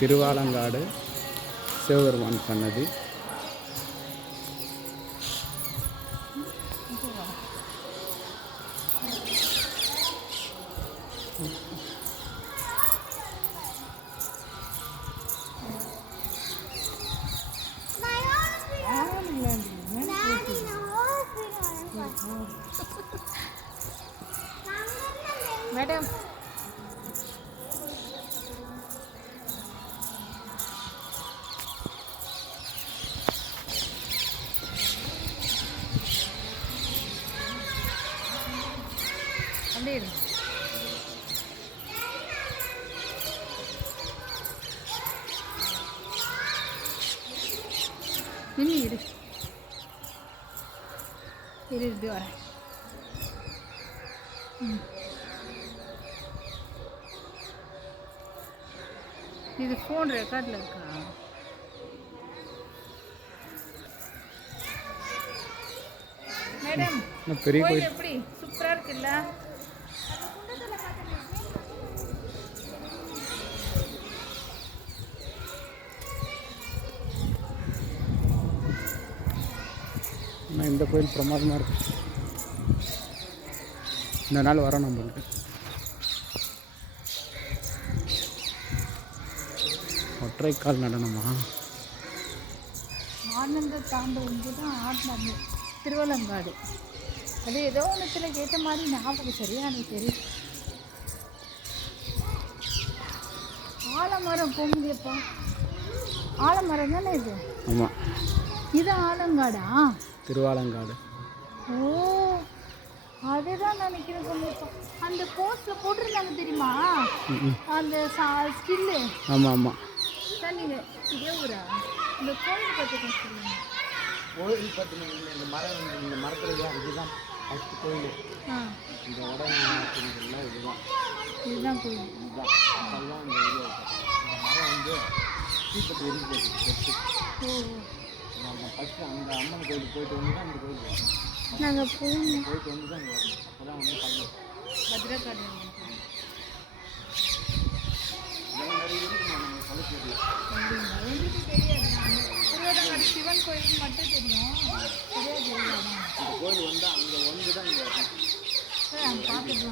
திருவாலங்காடு சிவபெருமான் சன்னதி. மேடம் அப்படியே நின்று இரு இப்படி வரேன். இது ஃபோன் ரெக்கார்டில் இருக்கா? மேடம் பெரிய கோயில் எப்படி சூப்பராக இருக்குல்ல? இந்த கோயில் பிரமாதமாக இருக்கு. இந்த நாள் வரோம் நம்மளுக்கு. ஒற்றைக்கால் நடனமா? ஆனந்த தாண்டவம் தான் ஆடினாங்க திருவலங்காடு. அது ஏதோ ஒன்றுத்தில் கேட்ட மாதிரி ஞாபகம் சரியா எனக்கு தெரியும். ஆலமரம் போக முடியப்பா. ஆலமரம் தானே இது? ஆமாம். இது ஆலங்காடா? திருவாலங்காடு. ஓ அதுதான் நினைக்கிறேன். கொஞ்சம் அந்த போஸ்ட்டில் போட்டிருந்தாங்க தெரியுமா அந்த ஸ்கில்லு? ஆமாம் ஆமாம். சார் நீங்கள் இதே ஊரா? இந்த கோயில் பற்றி சொல்லுங்க. கோயில் பார்த்தீங்கன்னா இந்த மரம், இந்த மரத்தில் தான் இதுதான் ஃபஸ்ட்டு கோயில். இந்த உடனே இதுதான் இதுதான் கோயில். இதுதான் அதெல்லாம் இந்த இது இந்த மரம் வந்து தீப்பத்தி எரிஞ்சு. ஓ நம்ம ஃபஸ்ட்டு அந்த அம்மன் கோயிலுக்கு போயிட்டு வந்து தான் அந்த கோயில் வரும். நாங்கள் போயிட்டு வந்து தான் வரும். அப்போ தான் வந்து பார்க்கலாம். பத்ரகாளி எங்களுக்கு தெரியாது. திருவலங்காடு சிவன் கோயிலுக்கு மட்டும் தெரியும். சரியா தெரியாது. அந்த கோயில் வந்து அங்கே வந்து தான் இங்கே வரும். சார் பார்த்துட்டு